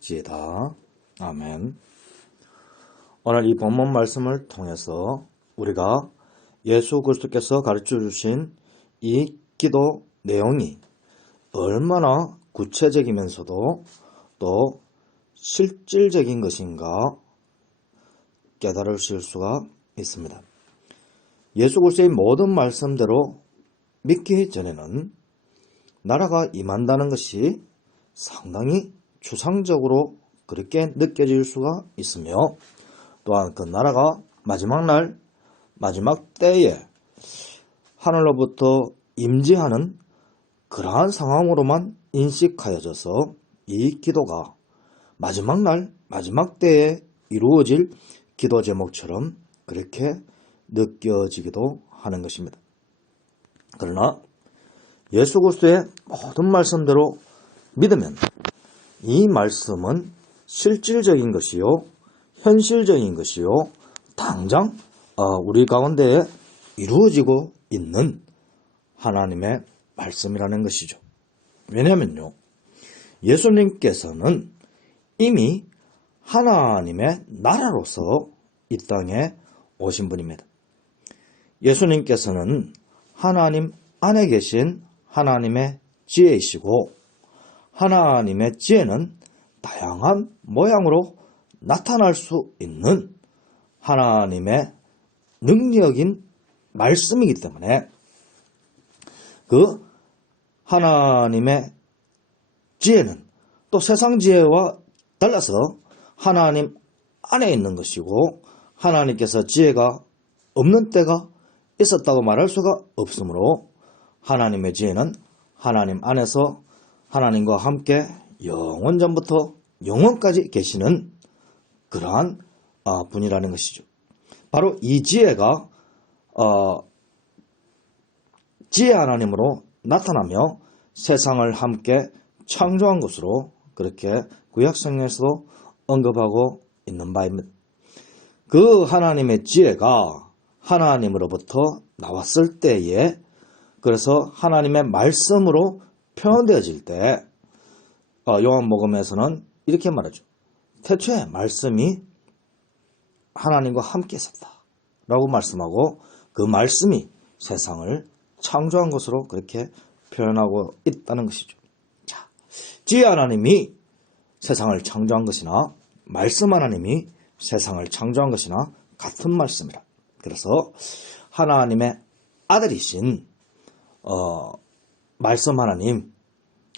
지다. 아멘. 오늘 이 본문 말씀을 통해서 우리가 예수 그리스도께서 가르쳐 주신 이 기도 내용이 얼마나 구체적이면서도 또 실질적인 것인가 깨달으실 수가 있습니다. 예수 그리스도의 모든 말씀대로 믿기 전에는 나라가 임한다는 것이 상당히 추상적으로 그렇게 느껴질 수가 있으며, 또한 그 나라가 마지막 날, 마지막 때에 하늘로부터 임재하는 그러한 상황으로만 인식하여져서 이 기도가 마지막 날, 마지막 때에 이루어질 기도 제목처럼 그렇게 느껴지기도 하는 것입니다. 그러나 예수 그리스도의 모든 말씀대로 믿으면 이 말씀은 실질적인 것이요, 현실적인 것이요, 당장 우리 가운데에 이루어지고 있는 하나님의 말씀이라는 것이죠. 왜냐하면요, 예수님께서는 이미 하나님의 나라로서 이 땅에 오신 분입니다. 예수님께서는 하나님 안에 계신 하나님의 지혜이시고, 하나님의 지혜는 다양한 모양으로 나타날 수 있는 하나님의 능력인 말씀이기 때문에 그 하나님의 지혜는 또 세상 지혜와 달라서 하나님 안에 있는 것이고, 하나님께서 지혜가 없는 때가 있었다고 말할 수가 없으므로 하나님의 지혜는 하나님 안에서 하나님과 함께 영원전부터 영원까지 계시는 그러한 분이라는 것이죠. 바로 이 지혜가 지혜 하나님으로 나타나며 세상을 함께 창조한 것으로 그렇게 구약성경에서도 언급하고 있는 바입니다. 그 하나님의 지혜가 하나님으로부터 나왔을 때에, 그래서 하나님의 말씀으로 표현되어질 때 요한복음에서는 이렇게 말하죠. 태초에 말씀이 하나님과 함께 있었다 라고 말씀하고, 그 말씀이 세상을 창조한 것으로 그렇게 표현하고 있다는 것이죠. 자, 지혜 하나님이 세상을 창조한 것이나 말씀 하나님이 세상을 창조한 것이나 같은 말씀이라. 그래서 하나님의 아들이신 말씀 하나님,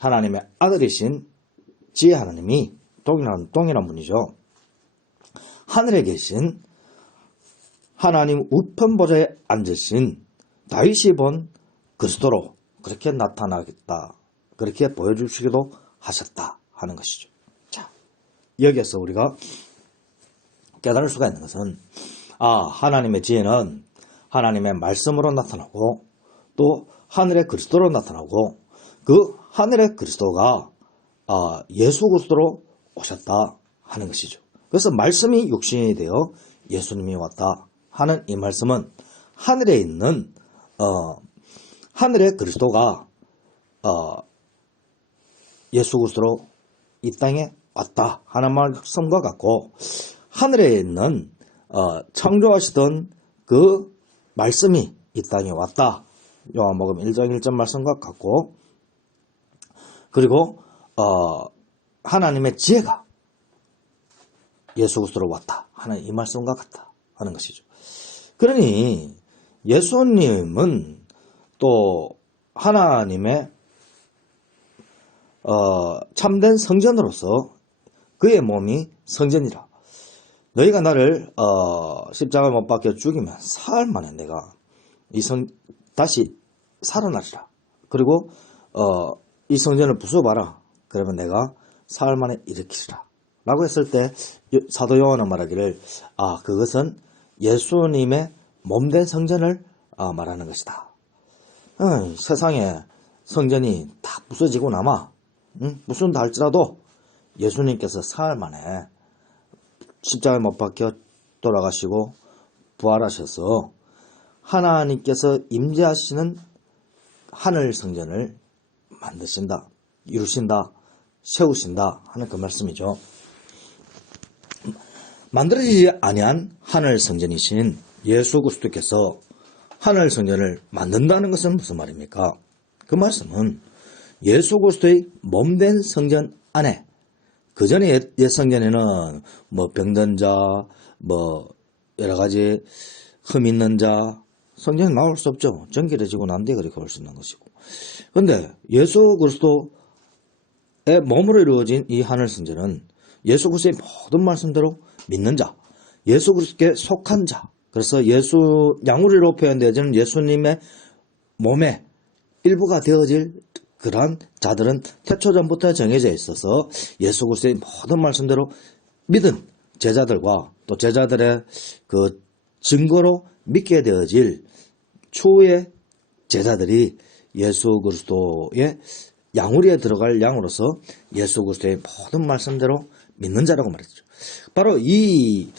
하나님의 아들이신 지혜 하나님이 동일한 분이죠. 하늘에 계신 하나님 우편 보좌에 앉으신 다윗이 본 그리스도로 그렇게 나타나겠다, 그렇게 보여주시기도 하셨다 하는 것이죠. 자, 여기에서 우리가 깨달을 수가 있는 것은 하나님의 지혜는 하나님의 말씀으로 나타나고, 또 하늘의 그리스도로 나타나고, 그 하늘의 그리스도가 예수 그리스도로 오셨다 하는 것이죠. 그래서 말씀이 육신이 되어 예수님이 왔다 하는 이 말씀은 하늘에 있는 하늘의 그리스도가 예수 그리스도로 이 땅에 왔다 하는 말씀과 같고, 하늘에 있는 창조하시던 그 말씀이 이 땅에 왔다, 요한복음 1장 1절 말씀과 같고, 그리고 하나님의 지혜가 예수 그리스도로 왔다 하는 이 말씀과 같다 하는 것이죠. 그러니 예수님은 또 하나님의 참된 성전으로서 그의 몸이 성전이라. 너희가 나를 십자가에 못 박혀 죽이면 사흘 만에 내가 다시 살아나리라. 그리고 이 성전을 부숴봐라. 그러면 내가 사흘 만에 일으키리라 라고 했을 때 사도 요한은 말하기를 그것은 예수님의 몸된 성전을 말하는 것이다. 세상에 성전이 다 부서지고 남아 부순다 할지라도 예수님께서 사흘 만에 십자가에 못 박혀 돌아가시고 부활하셔서 하나님께서 임재하시는 하늘 성전을 만드신다, 이루신다, 세우신다 하는 그 말씀이죠. 만들어지지 아니한 하늘 성전이신 예수 그리스도께서 하늘 성전을 만든다는 것은 무슨 말입니까? 그 말씀은 예수 그리스도의 몸된 성전 안에, 그 전에 옛 성전에는 뭐 병든 자, 뭐 여러 가지 흠 있는 자, 성전에 나올 수 없죠. 정결해지고 난 뒤에 그렇게 올 수 있는 것이고. 그런데 예수 그리스도의 몸으로 이루어진 이 하늘 성전은 예수 그리스도의 모든 말씀대로 믿는 자, 예수 그리스도께 속한 자, 그래서 양우리로 표현되어지는 예수님의 몸의 일부가 되어질 그러한 자들은 태초전부터 정해져 있어서 예수 그리스도의 모든 말씀대로 믿은 제자들과 또 제자들의 그 증거로 믿게 되어질 추후의 제자들이 예수 그리스도의 양우리에 들어갈 양으로서 예수 그리스도의 모든 말씀대로 믿는 자라고 말했죠. 바로 이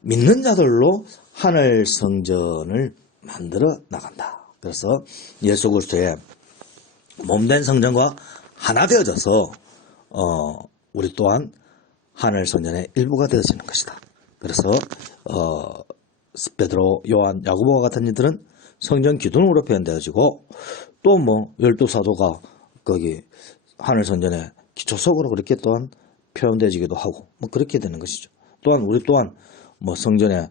믿는 자들로 하늘 성전을 만들어 나간다. 그래서 예수 그리스도의 몸된 성전과 하나 되어져서 우리 또한 하늘 성전의 일부가 되어지는 것이다. 그래서 베드로, 요한, 야고보와 같은 이들은 성전 기둥으로 표현되어지고 또 뭐 12사도가 거기 하늘 성전의 기초석으로 그렇게 또한 표현되어지기도 하고 뭐 그렇게 되는 것이죠. 또한 우리 또한 뭐 성전의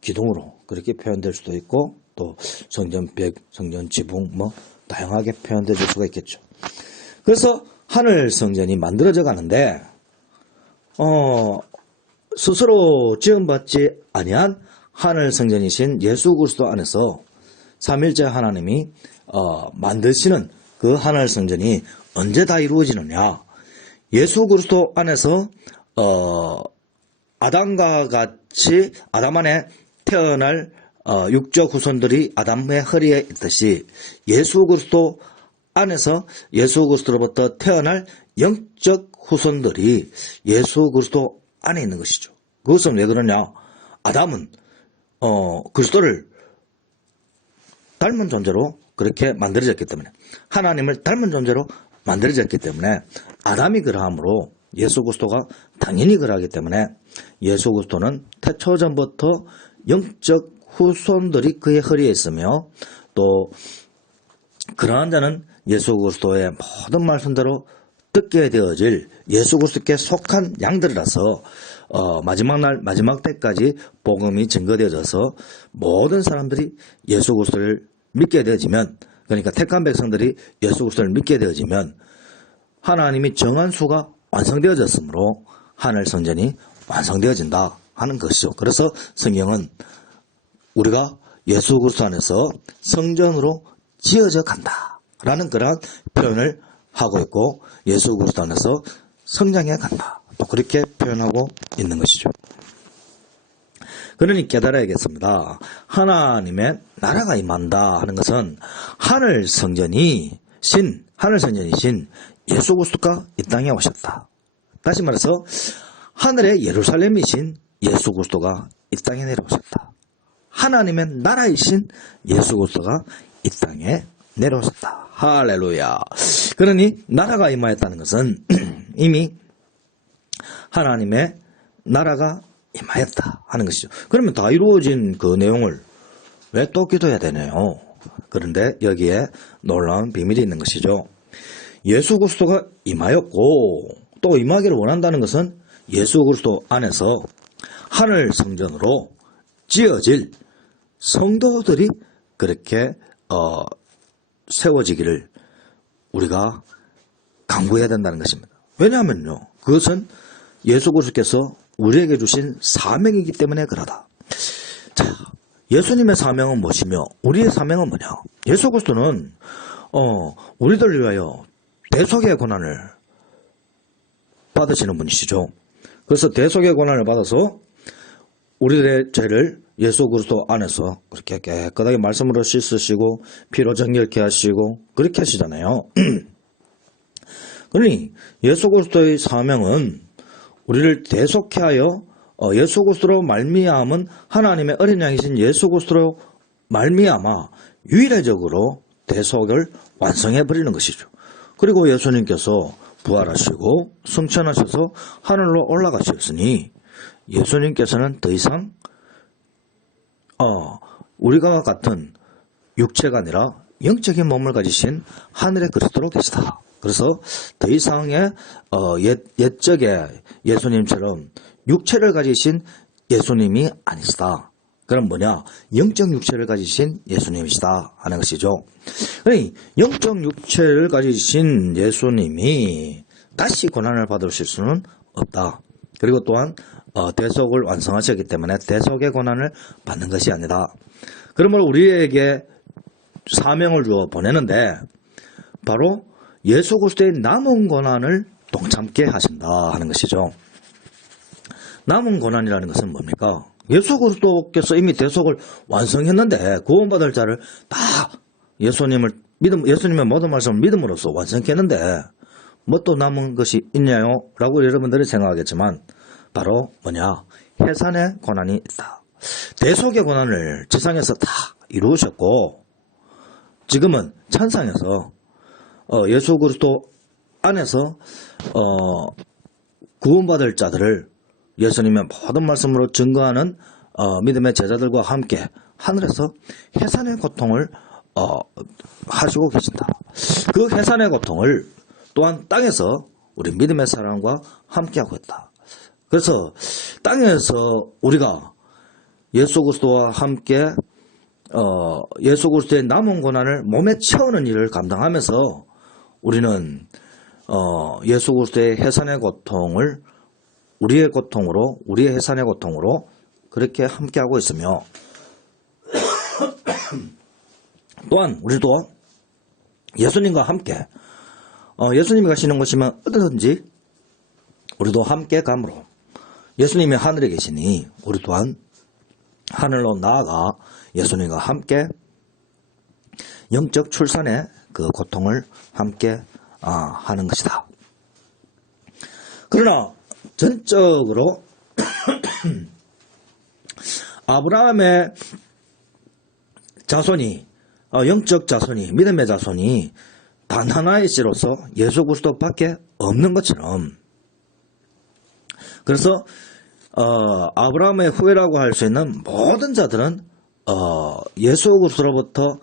기둥으로 그렇게 표현될 수도 있고 또 성전벽, 성전 지붕 뭐 다양하게 표현될 수가 있겠죠. 그래서 하늘 성전이 만들어져 가는데 스스로 지음받지 아니한 하늘 성전이신 예수 그리스도 안에서 삼일째 하나님이 만드시는 그 하늘 성전이 언제 다 이루어지느냐? 예수 그리스도 안에서 아담과 같이 아담 안에 태어날 육적 후손들이 아담의 허리에 있듯이 예수 그리스도 안에서 예수 그리스도로부터 태어날 영적 후손들이 예수 그리스도 안에 있는 것이죠. 그것은 왜 그러냐? 아담은 그리스도를 닮은 존재로 그렇게 만들어졌기 때문에, 하나님을 닮은 존재로 만들어졌기 때문에 아담이 그러함으로 예수 그리스도가 당연히 그러하기 때문에 예수 그리스도는 태초전부터 영적 후손들이 그의 허리에 있으며 또 그러한 자는 예수 그리스도의 모든 말씀대로 듣게 되어질 예수 그리스도께 속한 양들이라서 마지막 날 마지막 때까지 복음이 증거되어져서 모든 사람들이 예수 그리스도를 믿게 되어지면, 그러니까 택한 백성들이 예수 그리스도를 믿게 되어지면 하나님이 정한 수가 완성되어졌으므로 하늘 성전이 완성되어진다 하는 것이죠. 그래서 성경은 우리가 예수 그리스도 안에서 성전으로 지어져 간다라는 그러한 표현을 하고 있고, 예수 그리스도 안에서 성장해 간다 또 그렇게 표현하고 있는 것이죠. 그러니 깨달아야겠습니다. 하나님의 나라가 임한다 하는 것은 하늘 성전이신 예수 그리스도가 이 땅에 오셨다. 다시 말해서 하늘의 예루살렘이신 예수 그리스도가 이 땅에 내려오셨다. 하나님의 나라이신 예수 그리스도가 이 땅에 내려오셨다. 할렐루야. 그러니 나라가 임하였다는 것은 이미 하나님의 나라가 임하였다 하는 것이죠. 그러면 다 이루어진 그 내용을 왜 또 기도해야 되나요? 그런데 여기에 놀라운 비밀이 있는 것이죠. 예수 그리스도가 임하였고 또 임하기를 원한다는 것은 예수 그리스도 안에서 하늘 성전으로 지어질 성도들이 그렇게 세워지기를 우리가 강구해야 된다는 것입니다. 왜냐하면요, 그것은 예수 그리스도께서 우리에게 주신 사명이기 때문에 그러다. 자, 예수님의 사명은 무엇이며 우리의 사명은 뭐냐? 예수 그리스도는 우리들 위하여 대속의 고난을 받으시는 분이시죠. 그래서 대속의 고난을 받아서 우리들의 죄를 예수 그리스도 안에서 그렇게 깨끗하게 말씀으로 씻으시고 피로 정결케 하시고 그렇게 하시잖아요. 그러니 예수 그리스도의 사명은 우리를 대속케 하여 예수 그리스도로 말미암은 하나님의 어린 양이신 예수 그리스도로 말미암아 유일적으로 대속을 완성해 버리는 것이죠. 그리고 예수님께서 부활하시고 승천하셔서 하늘로 올라가셨으니 예수님께서는 더 이상 우리가 같은 육체가 아니라 영적인 몸을 가지신 하늘의 그리스도로 계시다. 그래서 더 이상의 옛적의 예수님처럼 육체를 가지신 예수님이 아니시다. 그럼 뭐냐? 영적 육체를 가지신 예수님이시다 하는 것이죠. 그러니 영적 육체를 가지신 예수님이 다시 고난을 받으실 수는 없다. 그리고 또한 대속을 완성하셨기 때문에 대속의 고난을 받는 것이 아니다. 그러므로 우리에게 사명을 주어 보내는데 바로 예수 그리스도의 남은 고난을 동참케 하신다 하는 것이죠. 남은 고난이라는 것은 뭡니까? 예수 그리스도께서 이미 대속을 완성했는데 구원받을 자를 다 예수님의 모든 말씀을 믿음으로써 완성했는데 뭐 또 남은 것이 있냐요? 라고 여러분들이 생각하겠지만 바로 뭐냐? 해산의 고난이 있다. 대속의 고난을 지상에서 다 이루셨고 지금은 천상에서 예수 그리스도 안에서 구원받을 자들을 예수님의 모든 말씀으로 증거하는 믿음의 제자들과 함께 하늘에서 해산의 고통을 하시고 계신다. 그 해산의 고통을 또한 땅에서 우리 믿음의 사람과 함께하고 있다. 그래서 땅에서 우리가 예수 그리스도와 함께 예수 그리스도의 남은 고난을 몸에 채우는 일을 감당하면서 우리는 예수 그리스도의 해산의 고통을 우리의 고통으로, 우리의 해산의 고통으로 그렇게 함께하고 있으며 또한 우리도 예수님과 함께 예수님이 가시는 곳이면 어디든지 우리도 함께 감으로 예수님이 하늘에 계시니 우리 또한 하늘로 나아가 예수님과 함께 영적 출산의 그 고통을 함께 하는 것이다. 그러나 전적으로 아브라함의 자손이 영적 자손이 믿음의 자손이 단 하나의 씨로서 예수 그리스도밖에 없는 것처럼 그래서 아브라함의 후예라고 할 수 있는 모든 자들은 예수 그리스도로부터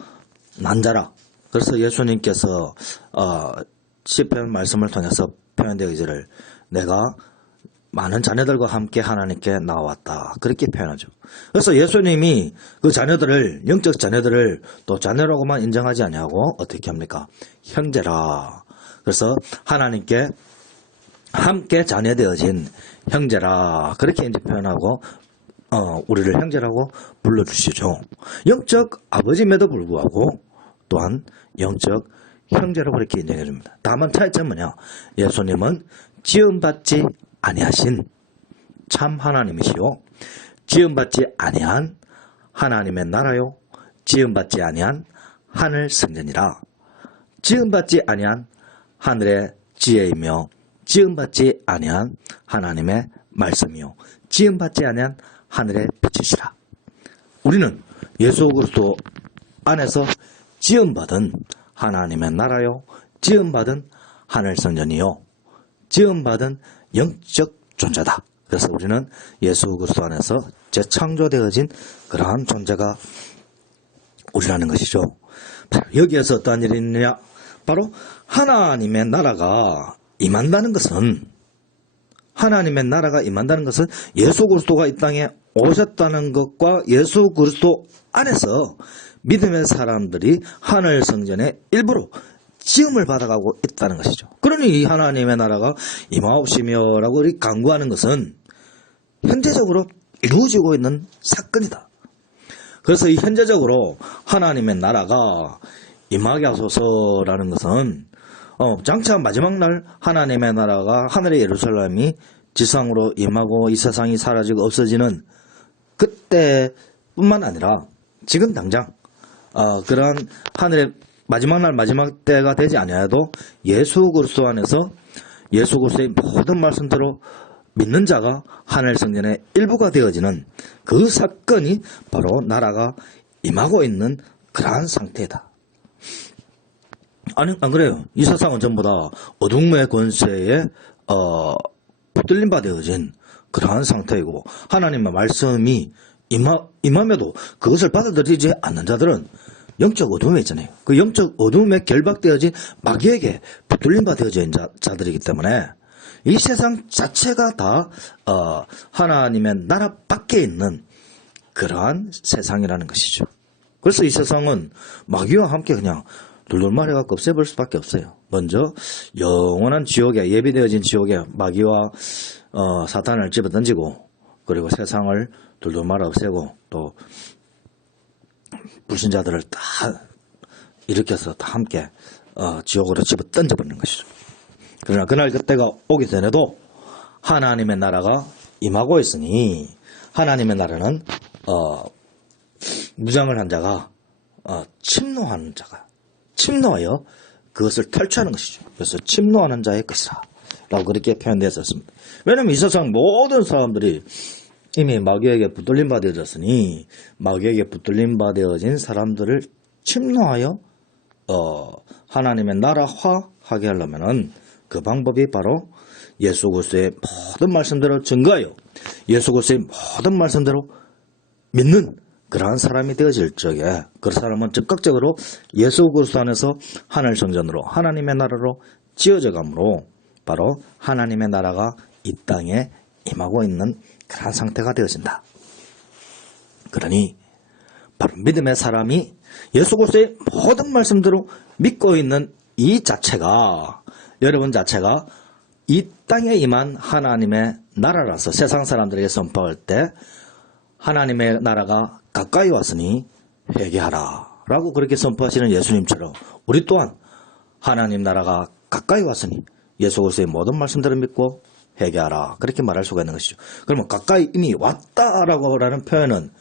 난 자라. 그래서 예수님께서 시편 말씀을 통해서 표현되기를 내가 많은 자녀들과 함께 하나님께 나왔다. 그렇게 표현하죠. 그래서 예수님이 그 자녀들을 영적 자녀들을 또 자녀라고만 인정하지 아니하고 어떻게 합니까? 형제라. 그래서 하나님께 함께 자녀되어진 형제라. 그렇게 이제 표현하고 우리를 형제라고 불러주시죠. 영적 아버지임에도 불구하고 또한 영적 형제로 그렇게 인정해 줍니다. 다만 차이점은 뭐냐? 예수님은 지음받지 아니하신 참 하나님이시요 지음받지 아니한 하나님의 나라요 지음받지 아니한 하늘 성전이라. 지음받지 아니한 하늘의 지혜이며 지음받지 아니한 하나님의 말씀이요 지음받지 아니한 하늘의 빛이시라. 우리는 예수 그리스도 안에서 지음받은 하나님의 나라요 지음받은 하늘 성전이요 지음받은 영적 존재다. 그래서 우리는 예수 그리스도 안에서 재창조되어진 그러한 존재가 우리라는 것이죠. 바로 여기에서 어떠한 일이 있느냐? 바로 하나님의 나라가 임한다는 것은 하나님의 나라가 임한다는 것은 예수 그리스도가 이 땅에 오셨다는 것과 예수 그리스도 안에서 믿음의 사람들이 하늘 성전의 일부로 지음을 받아가고 있다는 것이죠. 그러니 이 하나님의 나라가 임하옵시며 라고 강구하는 것은 현재적으로 이루어지고 있는 사건이다. 그래서 이 현재적으로 하나님의 나라가 임하게 하소서라는 것은 장차 마지막 날 하나님의 나라가 하늘의 예루살렘이 지상으로 임하고 이 세상이 사라지고 없어지는 그때뿐만 아니라 지금 당장 그러한 하늘의 마지막 날 마지막 때가 되지 아니하여도 예수 그리스도 안에서 예수 그리스도의 모든 말씀대로 믿는 자가 하늘 성전의 일부가 되어지는 그 사건이 바로 나라가 임하고 있는 그러한 상태다. 아니, 안 그래요. 이 세상은 전부 다 어둠의 권세에, 붙들림 받아진 그러한 상태이고, 하나님의 말씀이 임함에도 그것을 받아들이지 않는 자들은 영적 어둠에 있잖아요. 그 영적 어둠에 결박되어진 마귀에게 붙들림 받아진 자들이기 때문에 이 세상 자체가 다, 하나님의 나라 밖에 있는 그러한 세상이라는 것이죠. 그래서 이 세상은 마귀와 함께 그냥 둘둘말해갖고 없애버릴 수밖에 없어요. 먼저 영원한 지옥에 예비되어진 지옥에 마귀와 사탄을 집어던지고 그리고 세상을 둘둘말아 없애고 또 불신자들을 다 일으켜서 다 함께 지옥으로 집어던져버리는 것이죠. 그러나 그날 그때가 오기 전에도 하나님의 나라가 임하고 있으니 하나님의 나라는 무장을 한 자가 침노하는 자가 침노하여 그것을 탈취하는 것이죠. 그래서 침노하는 자의 것이라 라고 그렇게 표현되어 있었습니다. 왜냐하면 이 세상 모든 사람들이 이미 마귀에게 붙들림 받아졌으니 마귀에게 붙들림 받아진 사람들을 침노하여 하나님의 나라화하게 하려면은 그 방법이 바로 예수 그리스도의 모든 말씀대로 증거하여 예수 그리스도의 모든 말씀대로 믿는 그러한 사람이 되어질 적에 그 사람은 즉각적으로 예수 그리스도 안에서 하늘 성전으로 하나님의 나라로 지어져 가므로 바로 하나님의 나라가 이 땅에 임하고 있는 그러한 상태가 되어진다. 그러니 바로 믿음의 사람이 예수 그리스도의 모든 말씀대로 믿고 있는 이 자체가 여러분 자체가 이 땅에 임한 하나님의 나라라서 세상 사람들에게 선포할 때 하나님의 나라가 가까이 왔으니 회개하라 라고 그렇게 선포하시는 예수님처럼 우리 또한 하나님 나라가 가까이 왔으니 예수 그리스도의 모든 말씀대로 믿고 회개하라 그렇게 말할 수가 있는 것이죠. 그러면 가까이 이미 왔다라고 라는 표현은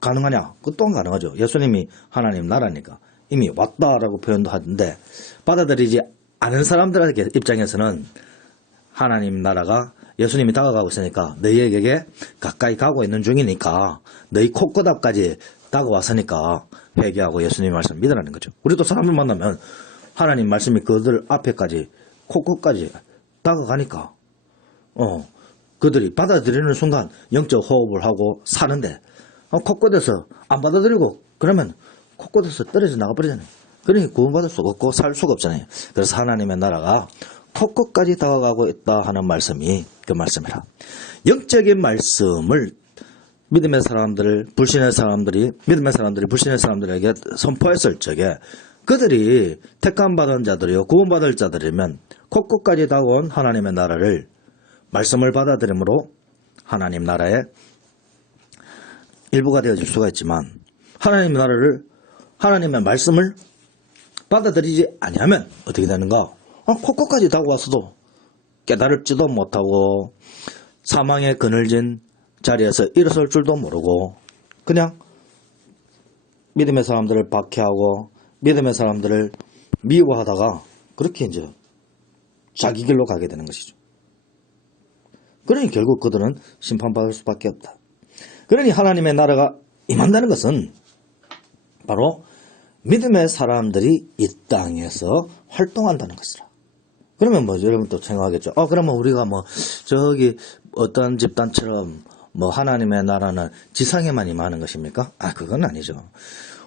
가능하냐? 그 또한 가능하죠. 예수님이 하나님 나라니까 이미 왔다라고 표현도 하는데 받아들이지 않은 사람들에게 입장에서는 하나님 나라가 예수님이 다가가고 있으니까 너희에게 가까이 가고 있는 중이니까 너희 코끝앞까지 다가왔으니까 회개하고 예수님 말씀 믿으라는 거죠. 우리도 사람을 만나면 하나님 말씀이 그들 앞에까지 코끝까지 다가가니까 그들이 받아들이는 순간 영적 호흡을 하고 사는데 코끝에서 안 받아들이고 그러면 코끝에서 떨어져 나가버리잖아요. 그러니 구원받을 수 없고 살 수가 없잖아요. 그래서 하나님의 나라가 코끝까지 다가가고 있다 하는 말씀이 그 말씀이라. 영적인 말씀을 믿음의 사람들을 불신의 사람들이 믿음의 사람들이 불신의 사람들에게 선포했을 적에 그들이 택함 받은 자들이요 구원받을 자들이면 코끝까지 다가온 하나님의 나라를 말씀을 받아들임으로 하나님 나라의 일부가 되어질 수가 있지만 하나님 나라를 하나님의 말씀을 받아들이지 아니하면 어떻게 되는가? 코끝까지 다가왔어도 깨달을지도 못하고 사망의 그늘진 자리에서 일어설 줄도 모르고 그냥 믿음의 사람들을 박해하고 믿음의 사람들을 미워하다가 그렇게 이제 자기 길로 가게 되는 것이죠. 그러니 결국 그들은 심판받을 수밖에 없다. 그러니 하나님의 나라가 임한다는 것은 바로 믿음의 사람들이 이 땅에서 활동한다는 것이라. 그러면 여러분 또 생각하겠죠. 그러면 우리가 저기 어떤 집단처럼 하나님의 나라는 지상에만 임하는 것입니까? 그건 아니죠.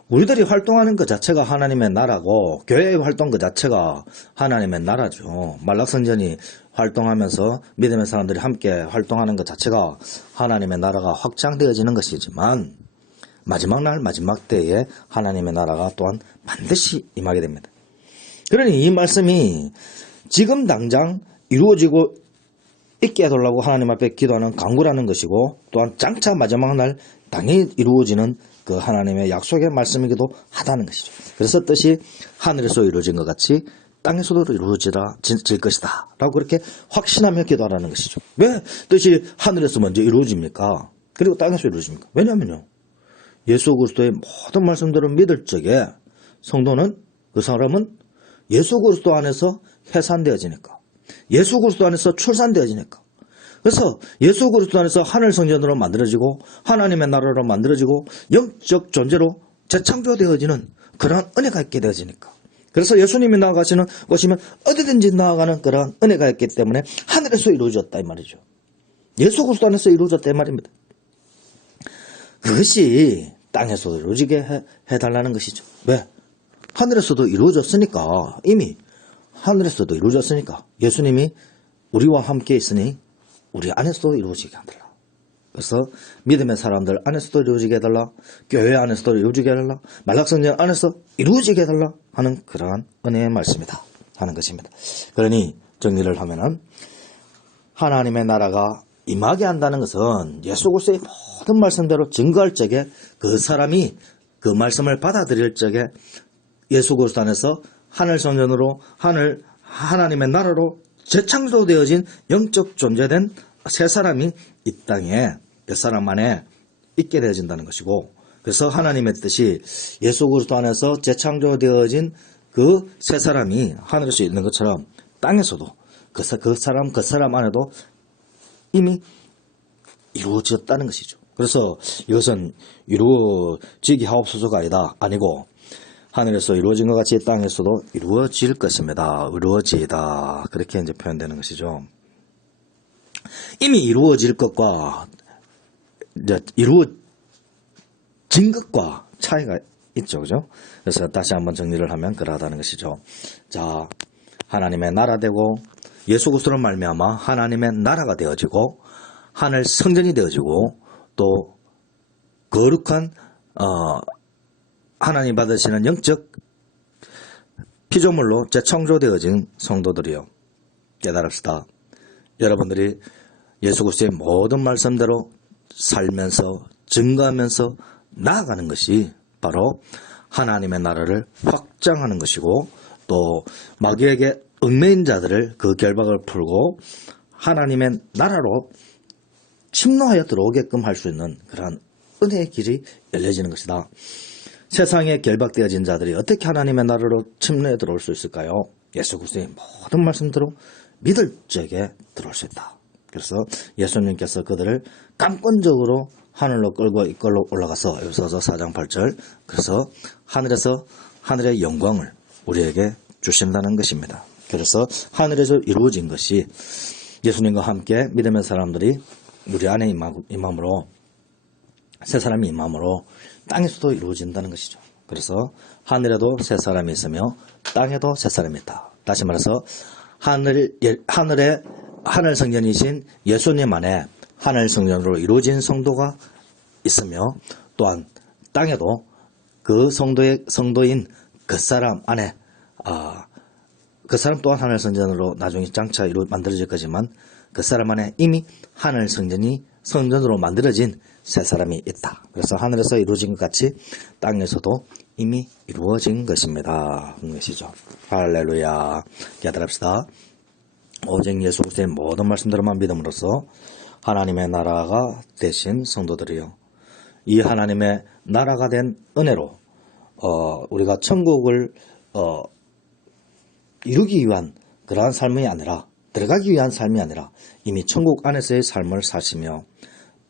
우리들이 활동하는 것 자체가 하나님의 나라고 교회의 활동 그 자체가 하나님의 나라죠. 말락성전이 활동하면서 믿음의 사람들이 함께 활동하는 것 자체가 하나님의 나라가 확장되어지는 것이지만 마지막 날 마지막 때에 하나님의 나라가 또한 반드시 임하게 됩니다. 그러니 이 말씀이 지금 당장 이루어지고 있게 해달라고 하나님 앞에 기도하는 간구라는 것이고 또한 장차 마지막 날 당연히 이루어지는 그 하나님의 약속의 말씀이기도 하다는 것이죠. 그래서 뜻이 하늘에서 이루어진 것 같이 땅에서도 이루어질 것이다 라고 그렇게 확신하며 기도하라는 것이죠. 왜 뜻이 하늘에서 먼저 이루어집니까? 그리고 땅에서 이루어집니까? 왜냐하면요 예수 그리스도의 모든 말씀들을 믿을 적에 성도는 그 사람은 예수 그리스도 안에서 해산되어지니까 예수 그리스도 안에서 출산되어지니까 그래서 예수 그리스도 안에서 하늘 성전으로 만들어지고 하나님의 나라로 만들어지고 영적 존재로 재창조되어지는 그러한 은혜가 있게 되어지니까 그래서 예수님이 나아가시는 오시면 어디든지 나아가는 그런 은혜가 있기 때문에 하늘에서 이루어졌다 이 말이죠. 예수 그리스도 안에서 이루어졌다 이 말입니다. 그것이 땅에서도 이루어지게 해달라는 것이죠. 왜? 하늘에서도 이루어졌으니까, 이미 하늘에서도 이루어졌으니까 예수님이 우리와 함께 있으니 우리 안에서도 이루어지게 해달라. 그래서 믿음의 사람들 안에서도 이루어지게 해달라, 교회 안에서도 이루어지게 해달라, 만락성전 안에서 이루어지게 해달라 하는 그러한 은혜의 말씀이다 하는 것입니다. 그러니 정리를 하면은 하나님의 나라가 임하게 한다는 것은 예수 그리스도의 모든 말씀대로 증거할 적에 그 사람이 그 말씀을 받아들일 적에 예수 그리스도 안에서 하늘 성전으로 하나님의 나라로 재창조되어진 영적 존재된 새 사람이 이 땅에 그 사람 안에 있게 되어진다는 것이고, 그래서 하나님의 뜻이 예수 그리스도 안에서 재창조되어진 그 새 사람이 하늘에서 있는 것처럼 땅에서도 그 사람 안에도 이미 이루어졌다는 것이죠. 그래서 이것은 이루어지게 하옵소서가 아니고 하늘에서 이루어진 것 같이 땅에서도 이루어질 것입니다. 이루어지다. 그렇게 이제 표현되는 것이죠. 이미 이루어질 것과 이제 이루어진 것과 차이가 있죠. 그죠? 그래서 다시 한번 정리를 하면 그러하다는 것이죠. 자, 하나님의 나라 되고 예수 그리스도로 말미암아 하나님의 나라가 되어지고 하늘 성전이 되어지고 또 거룩한 하나님 받으시는 영적 피조물로 재창조되어진 성도들이요, 깨달읍시다. 여러분들이 예수 그리스도의 모든 말씀대로 살면서 증거하면서 나아가는 것이 바로 하나님의 나라를 확장하는 것이고, 또 마귀에게 얽매인 자들을 그 결박을 풀고 하나님의 나라로 침노하여 들어오게끔 할 수 있는 그러한 은혜의 길이 열려지는 것이다. 세상에 결박되어진 자들이 어떻게 하나님의 나라로 침노해 들어올 수 있을까요? 예수 그리스도의 모든 말씀대로 믿을 적에 들어올 수 있다. 그래서 예수님께서 그들을 깜권적으로 하늘로 끌고 이끌로 올라가서 에베소서 4장 8절, 그래서 하늘에서 하늘의 영광을 우리에게 주신다는 것입니다. 그래서 하늘에서 이루어진 것이 예수님과 함께 믿음의 사람들이 우리 안에 임함으로, 새 사람이 임함으로 땅에서도 이루어진다는 것이죠. 그래서 하늘에도 새 사람이 있으며 땅에도 새 사람이 있다. 다시 말해서 하늘 성전이신 예수님 안에 하늘 성전으로 이루어진 성도가 있으며, 또한 땅에도 그 성도인 그 사람 안에 그 사람 또한 하늘 성전으로 나중에 장차 만들어질 거지만 그 사람 안에 이미 하늘 성전으로 만들어진 새 사람이 있다. 그래서 하늘에서 이루어진 것 같이 땅에서도 이미 이루어진 것입니다. 그런 것이죠. 할렐루야. 깨달읍시다. 오직 예수 그리스도의 모든 말씀대로만 믿음으로써 하나님의 나라가 되신 성도들이요, 이 하나님의 나라가 된 은혜로 우리가 천국을 이루기 위한 그러한 삶이 아니라, 들어가기 위한 삶이 아니라 이미 천국 안에서의 삶을 사시며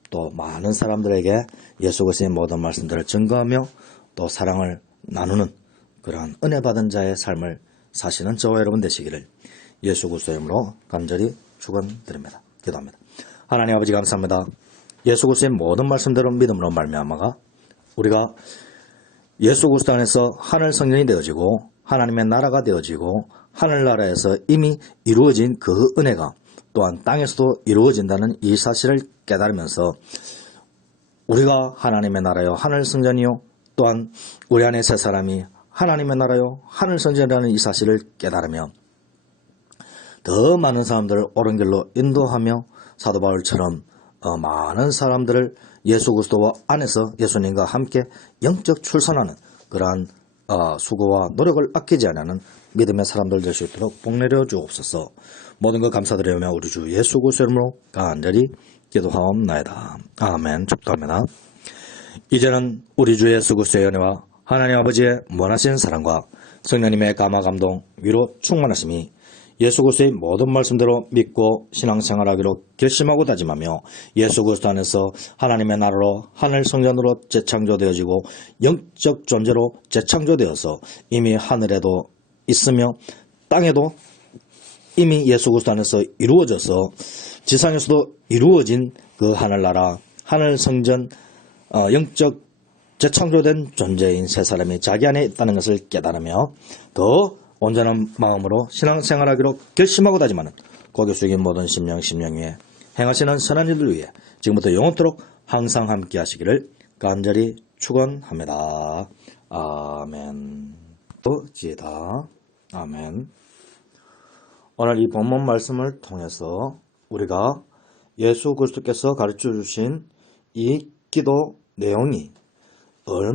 또 많은 사람들에게 예수 그리스도의 모든 말씀들을 증거하며 또 사랑을 나누는 그러한 은혜 받은 자의 삶을 사시는 저와 여러분 되시기를 예수 그리스도의 이름으로 간절히 축원드립니다. 기도합니다. 하나님 아버지 감사합니다. 예수 그리스도의 모든 말씀대로 믿음으로 말미암아가 우리가 예수 그리스도 안에서 하늘 성전이 되어지고 하나님의 나라가 되어지고 하늘나라에서 이미 이루어진 그 은혜가 또한 땅에서도 이루어진다는 이 사실을 깨달으면서 우리가 하나님의 나라요 하늘 성전이요, 또한 우리 안에 새 사람이 하나님의 나라요 하늘 성전이라는 이 사실을 깨달으며 더 많은 사람들을 옳은 길로 인도하며 사도 바울처럼 많은 사람들을 예수 그리스도 안에서 예수님과 함께 영적 출산하는 그러한 수고와 노력을 아끼지 않는 믿음의 사람들 될 수 있도록 복내려 주옵소서. 모든 것 감사드리며 우리 주 예수 그리스도 이름으로 간절히 기도하옵나이다. 아멘. 축도합니다. 이제는 우리 주 예수 그리스도의 은혜와 하나님 아버지의 무한하신 사랑과 성령님의 감화 감동 위로 충만하심이 예수 그리스도의 모든 말씀대로 믿고 신앙생활하기로 결심하고 다짐하며 예수 그리스도 안에서 하나님의 나라로 하늘 성전으로 재창조되어지고 영적 존재로 재창조되어서 이미 하늘에도 있으며 땅에도 이미 예수 그리스도 안에서 이루어져서 지상에서도 이루어진 그 하늘나라, 하늘 성전, 영적 재창조된 존재인 세 사람이 자기 안에 있다는 것을 깨달으며 더 온전한 마음으로 신앙생활하기로 결심하고 다짐하는 고개 숙인 모든 심령 위에 행하시는 선한 일들 위해 지금부터 영원토록 항상 함께 하시기를 간절히 축원합니다. 아멘. 지혜다. 아멘. 오늘 이 본문 말씀을 통해서 우리가 예수 그리스도께서 가르쳐 주신 이 기도 내용이 얼마나